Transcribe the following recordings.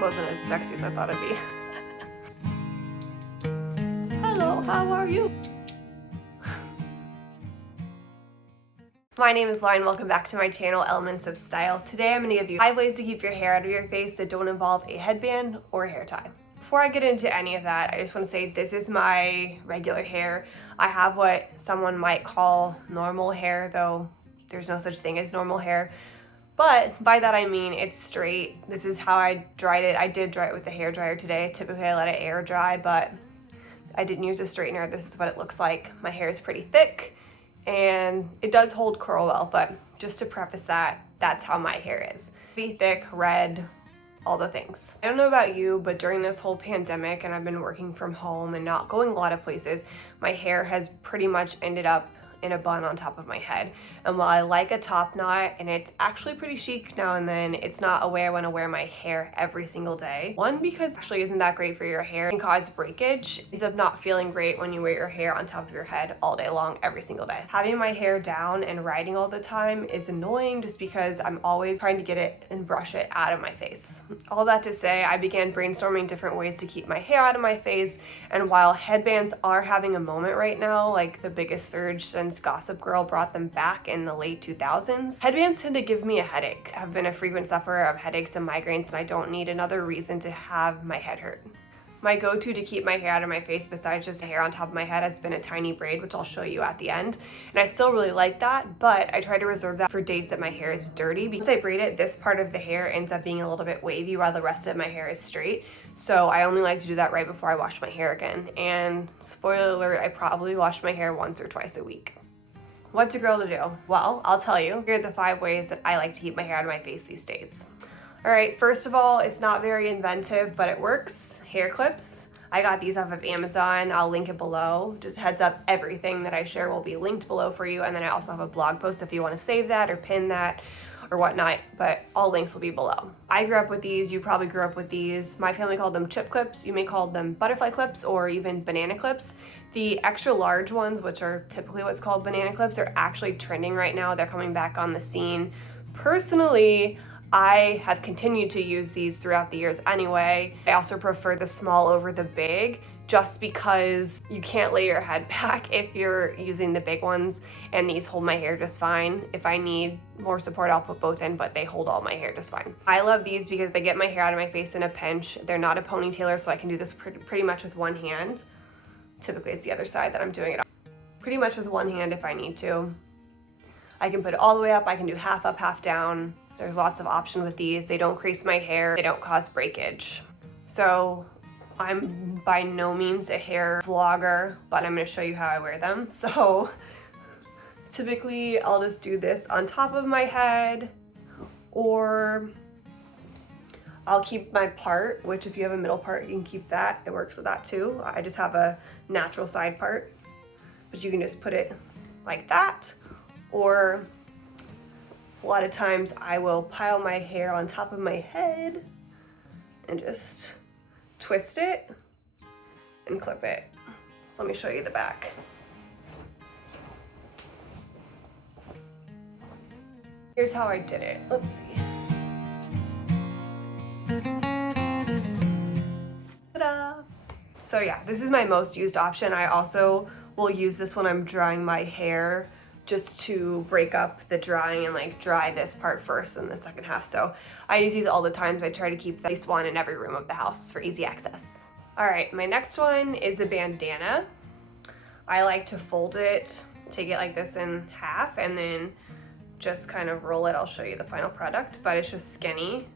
Wasn't as sexy as I thought it'd be. Hello, how are you? My name is Lauren, welcome back to my channel, Elements of Style. Today I'm going to give you 5 ways to keep your hair out of your face that don't involve a headband or a hair tie. Before I get into any of that, I just want to say this is my regular hair. I have what someone might call normal hair, though there's no such thing as normal hair. But by that I mean it's straight. This is how I dried it. I did dry it with the hair dryer today. Typically I let it air dry, but I didn't use a straightener. This is what it looks like. My hair is pretty thick and it does hold curl well, but just to preface that, that's how my hair is. Be thick, red, all the things. I don't know about you, but during this whole pandemic and I've been working from home and not going a lot of places, my hair has pretty much ended up in a bun on top of my head. And while I like a top knot and it's actually pretty chic now and then, it's not a way I want to wear my hair every single day. One, because it actually isn't that great for your hair. It can cause breakage. It ends up not feeling great when you wear your hair on top of your head all day long, every single day. Having my hair down and riding all the time is annoying just because I'm always trying to get it and brush it out of my face. All that to say, I began brainstorming different ways to keep my hair out of my face, and while headbands are having a moment right now, like the biggest surge since Gossip Girl brought them back in the late 2000s, headbands tend to give me a headache. I've been a frequent sufferer of headaches and migraines, and I don't need another reason to have my head hurt. My go-to to keep my hair out of my face besides just hair on top of my head has been a tiny braid, which I'll show you at the end. And I still really like that, but I try to reserve that for days that my hair is dirty. Because I braid it, this part of the hair ends up being a little bit wavy while the rest of my hair is straight. So I only like to do that right before I wash my hair again. And spoiler alert, I probably wash my hair once or twice a week. What's a girl to do? Well, I'll tell you. Here are the 5 ways that I like to keep my hair out of my face these days. All right, first of all, it's not very inventive, but it works. Hair clips. I got these off of Amazon. I'll link it below. Just heads up, everything that I share will be linked below for you. And then I also have a blog post if you want to save that or pin that or whatnot, but all links will be below. I grew up with these. You probably grew up with these. My family called them chip clips. You may call them butterfly clips or even banana clips. The extra large ones, which are typically what's called banana clips, are actually trending right now. They're coming back on the scene. Personally, I have continued to use these throughout the years anyway. I also prefer the small over the big just because you can't lay your head back if you're using the big ones, and these hold my hair just fine. If I need more support, I'll put both in, but they hold all my hair just fine. I love these because they get my hair out of my face in a pinch. They're not a ponytailer, so I can do this pretty much with one hand. Typically it's the other side that I'm doing it on. Pretty much with one hand if I need to. I can put it all the way up, I can do half up, half down. There's lots of options with these. They don't crease my hair, they don't cause breakage. So I'm by no means a hair vlogger, but I'm gonna show you how I wear them. So typically I'll just do this on top of my head, or I'll keep my part, which if you have a middle part, you can keep that. It works with that too. I just have a natural side part, but you can just put it like that, or a lot of times I will pile my hair on top of my head and just twist it and clip it. So let me show you the back. Here's how I did it. Let's see. Ta-da! So yeah, this is my most used option. I also will use this when I'm drying my hair, just to break up the drying and like dry this part first and the second half. So I use these all the time. So I try to keep at least one in every room of the house for easy access. All right, my next one is a bandana. I like to fold it, take it like this in half, and then just kind of roll it. I'll show you the final product, but it's just skinny.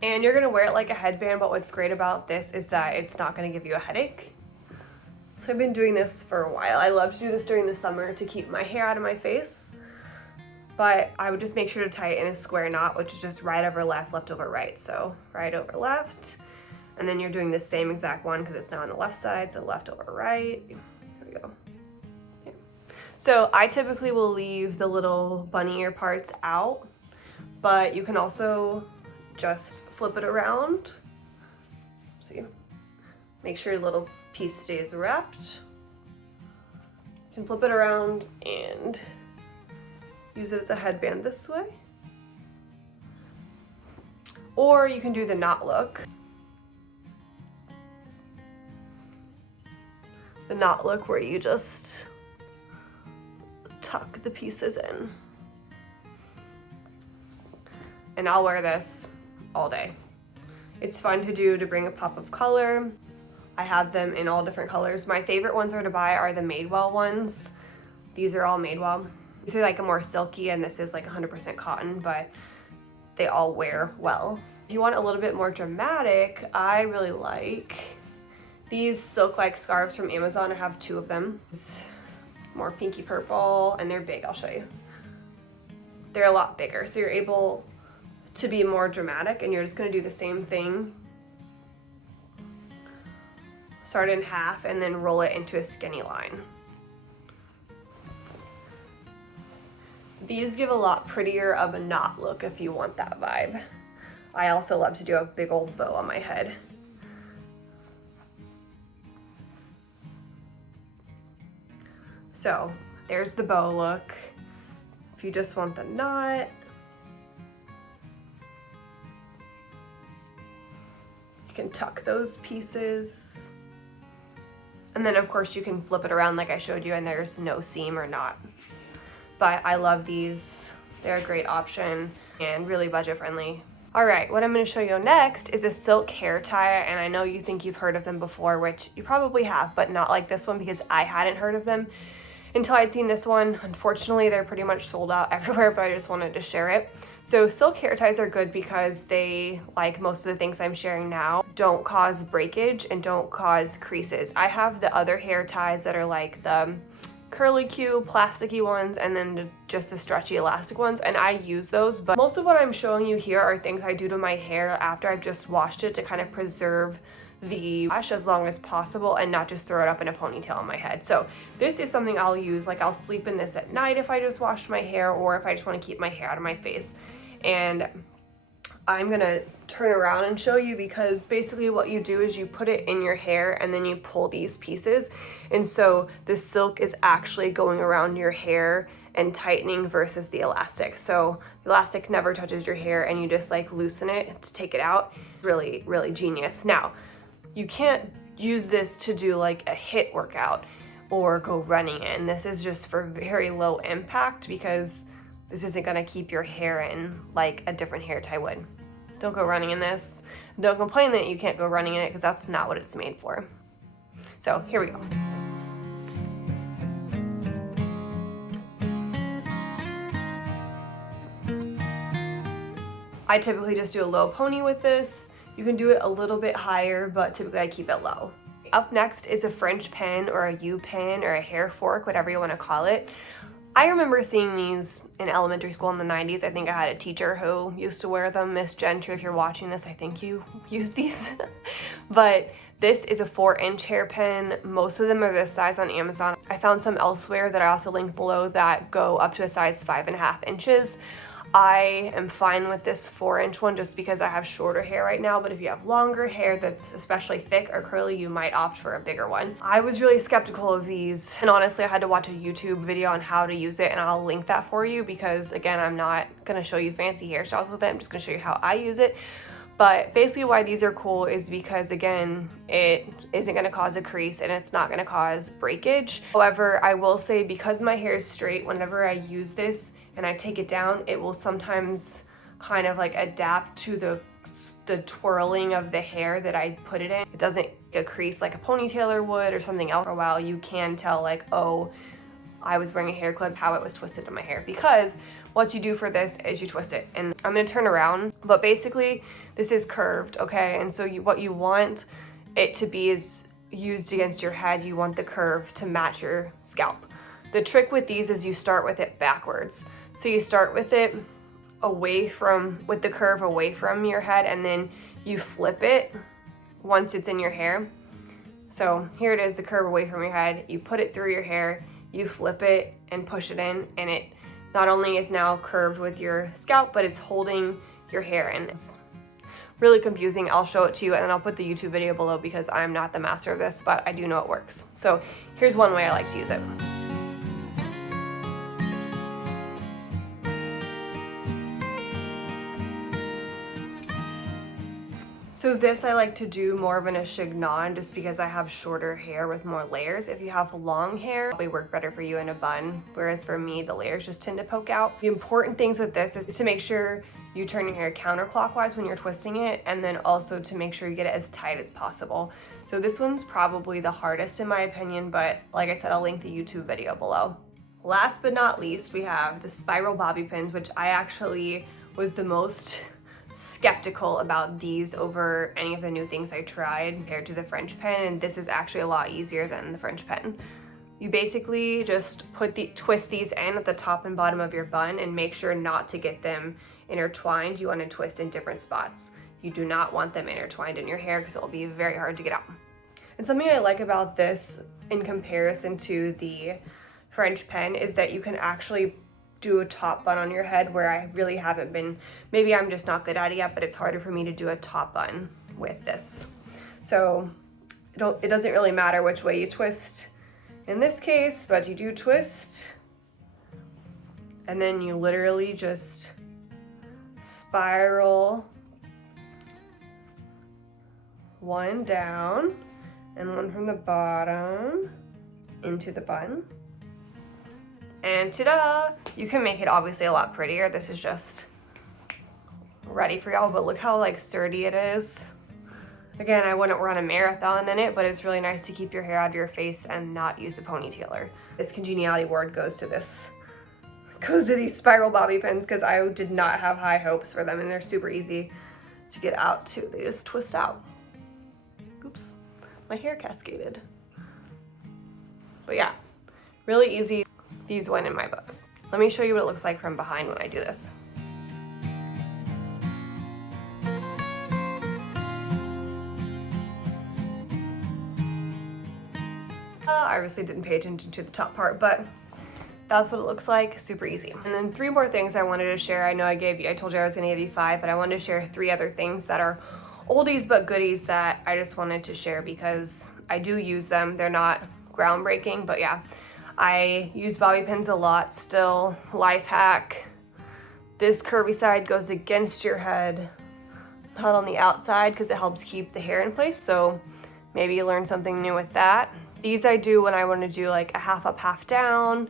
And you're gonna wear it like a headband, but what's great about this is that it's not gonna give you a headache. So I've been doing this for a while. I love to do this during the summer to keep my hair out of my face, but I would just make sure to tie it in a square knot, which is just right over left, left over right. So right over left, and then you're doing the same exact one because it's now on the left side, so left over right. There we go. Yeah. So I typically will leave the little bunny ear parts out, but you can also just flip it around. See, make sure your little piece stays wrapped. You can flip it around and use it as a headband this way. Or you can do the knot look. The knot look where you just tuck the pieces in. And I'll wear this all day. It's fun to do to bring a pop of color. I have them in all different colors. My favorite ones to buy are the Madewell ones. These are all Madewell. These are like a more silky, and this is like 100% cotton, but they all wear well. If you want a little bit more dramatic, I really like these silk-like scarves from Amazon. I have 2 of them. It's more pinky purple, and they're big. I'll show you. They're a lot bigger, so you're able to be more dramatic, and you're just gonna do the same thing. Start in half and then roll it into a skinny line. These give a lot prettier of a knot look if you want that vibe. I also love to do a big old bow on my head. So there's the bow look. If you just want the knot, you can tuck those pieces. And then of course you can flip it around like I showed you, and there's no seam or knot. But I love these. They're a great option and really budget friendly. All right, what I'm gonna show you next is a silk hair tie, and I know you think you've heard of them before, which you probably have, but not like this one, because I hadn't heard of them until I'd seen this one. Unfortunately, they're pretty much sold out everywhere, but I just wanted to share it. So silk hair ties are good because they, like most of the things I'm sharing now, don't cause breakage and don't cause creases. I have the other hair ties that are like the curly Q, plasticky ones, and then just the stretchy elastic ones, and I use those. But most of what I'm showing you here are things I do to my hair after I've just washed it to kind of preserve the wash as long as possible and not just throw it up in a ponytail on my head. So this is something I'll use, like I'll sleep in this at night if I just washed my hair, or if I just want to keep my hair out of my face. And I'm gonna turn around and show you, because basically what you do is you put it in your hair and then you pull these pieces, and so the silk is actually going around your hair and tightening versus the elastic. So the elastic never touches your hair, and you just like loosen it to take it out. Really, really genius. Now, you can't use this to do like a HIIT workout or go running in. This is just for very low impact, because this isn't gonna keep your hair in like a different hair tie would. Don't go running in this. Don't complain that you can't go running in it, because that's not what it's made for. So here we go. I typically just do a low pony with this. You can do it a little bit higher, but typically I keep it low. Up next is a French pin or a U-pin or a hair fork, whatever you want to call it. I remember seeing these in elementary school in the 90s. I think I had a teacher who used to wear them. Miss Gentry, if you're watching this, I think you used these. But this is a 4-inch hairpin. Most of them are this size on Amazon. I found some elsewhere that I also linked below that go up to a size 5.5 inches. I am fine with this 4-inch one just because I have shorter hair right now, but if you have longer hair that's especially thick or curly, you might opt for a bigger one. I was really skeptical of these, and honestly I had to watch a YouTube video on how to use it, and I'll link that for you, because again, I'm not gonna show you fancy hairstyles with it. I'm just gonna show you how I use it. But basically why these are cool is because, again, it isn't gonna cause a crease and it's not gonna cause breakage. However, I will say, because my hair is straight, whenever I use this and I take it down, it will sometimes kind of like adapt to the twirling of the hair that I put it in. It doesn't get a crease like a ponytailer would or something else. For a while, you can tell like, oh, I was wearing a hair clip, how it was twisted in my hair, because what you do for this is you twist it. And I'm gonna turn around, but basically this is curved, okay? And so what you want it to be is used against your head. You want the curve to match your scalp. The trick with these is you start with it backwards. So you start with it with the curve away from your head, and then you flip it once it's in your hair. So here it is, the curve away from your head. You put it through your hair, you flip it and push it in, and it not only is now curved with your scalp, but it's holding your hair in. It's really confusing. I'll show it to you, and then I'll put the YouTube video below, because I'm not the master of this, but I do know it works. So here's one way I like to use it. So this I like to do more of an a chignon just because I have shorter hair with more layers. If you have long hair, it probably work better for you in a bun, whereas for me, the layers just tend to poke out. The important things with this is to make sure you turn your hair counterclockwise when you're twisting it, and then also to make sure you get it as tight as possible. So this one's probably the hardest in my opinion, but like I said, I'll link the YouTube video below. Last but not least, we have the spiral bobby pins, which I actually was the most skeptical about these over any of the new things I tried compared to the French pen, and this is actually a lot easier than the French pen. You basically just twist these in at the top and bottom of your bun and make sure not to get them intertwined. You want to twist in different spots. You do not want them intertwined in your hair because it will be very hard to get out. And something I like about this in comparison to the French pen is that you can actually do a top bun on your head, where I really haven't been, maybe I'm just not good at it yet, but it's harder for me to do a top bun with this. So it doesn't really matter which way you twist in this case, but you do twist and then you literally just spiral one down and one from the bottom into the bun. And ta-da! You can make it obviously a lot prettier. This is just ready for y'all, but look how like sturdy it is. Again, I wouldn't run a marathon in it, but it's really nice to keep your hair out of your face and not use a ponytailer. This congeniality award goes to these spiral bobby pins, because I did not have high hopes for them, and they're super easy to get out too. They just twist out. Oops, my hair cascaded. But yeah, really easy. These went in my book. Let me show you what it looks like from behind when I do this. I obviously didn't pay attention to the top part, but that's what it looks like, super easy. And then 3 more things I wanted to share. I know I told you I was gonna give you 5, but I wanted to share 3 other things that are oldies but goodies that I just wanted to share because I do use them. They're not groundbreaking, but yeah. I use bobby pins a lot still. Life hack. This curvy side goes against your head, not on the outside, because it helps keep the hair in place. So maybe you learn something new with that. These I do when I want to do like a half up, half down,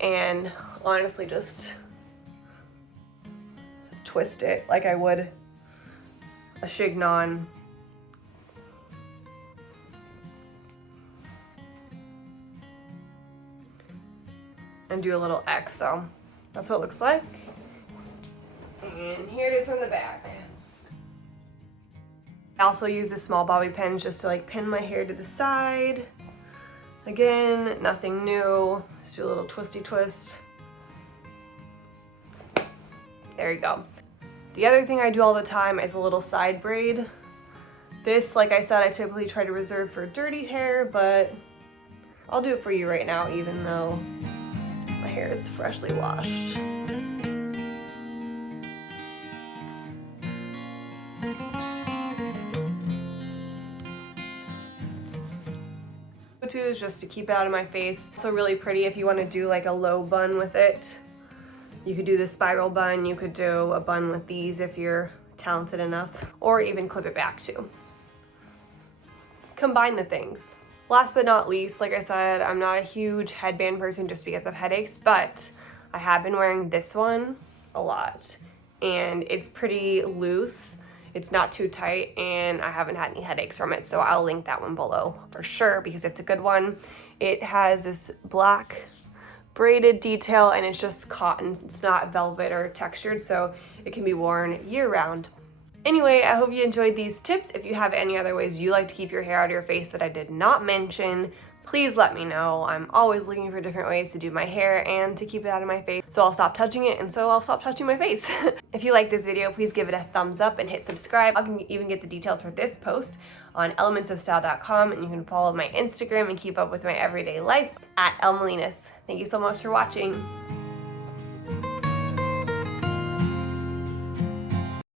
and honestly just twist it like I would a chignon. And do a little X, so that's what it looks like. And here it is from the back. I also use the small bobby pins just to like pin my hair to the side. Again, nothing new, just do a little twisty twist. There you go. The other thing I do all the time is a little side braid. This, like I said, I typically try to reserve for dirty hair, but I'll do it for you right now, even though my hair is freshly washed. Go-to is just to keep it out of my face. So really pretty if you want to do like a low bun with it. You could do the spiral bun, you could do a bun with these if you're talented enough, or even clip it back too. Combine the things. Last but not least, like I said, I'm not a huge headband person just because of headaches, but I have been wearing this one a lot, and it's pretty loose. It's not too tight, and I haven't had any headaches from it, so I'll link that one below for sure because it's a good one. It has this black braided detail, and it's just cotton. It's not velvet or textured, so it can be worn year-round. Anyway, I hope you enjoyed these tips. If you have any other ways you like to keep your hair out of your face that I did not mention, please let me know. I'm always looking for different ways to do my hair and to keep it out of my face. So I'll stop touching it, and so I'll stop touching my face. If you like this video, please give it a thumbs up and hit subscribe. I can even get the details for this post on elementsofstyle.com, and you can follow my Instagram and keep up with my everyday life at elmolinas. Thank you so much for watching.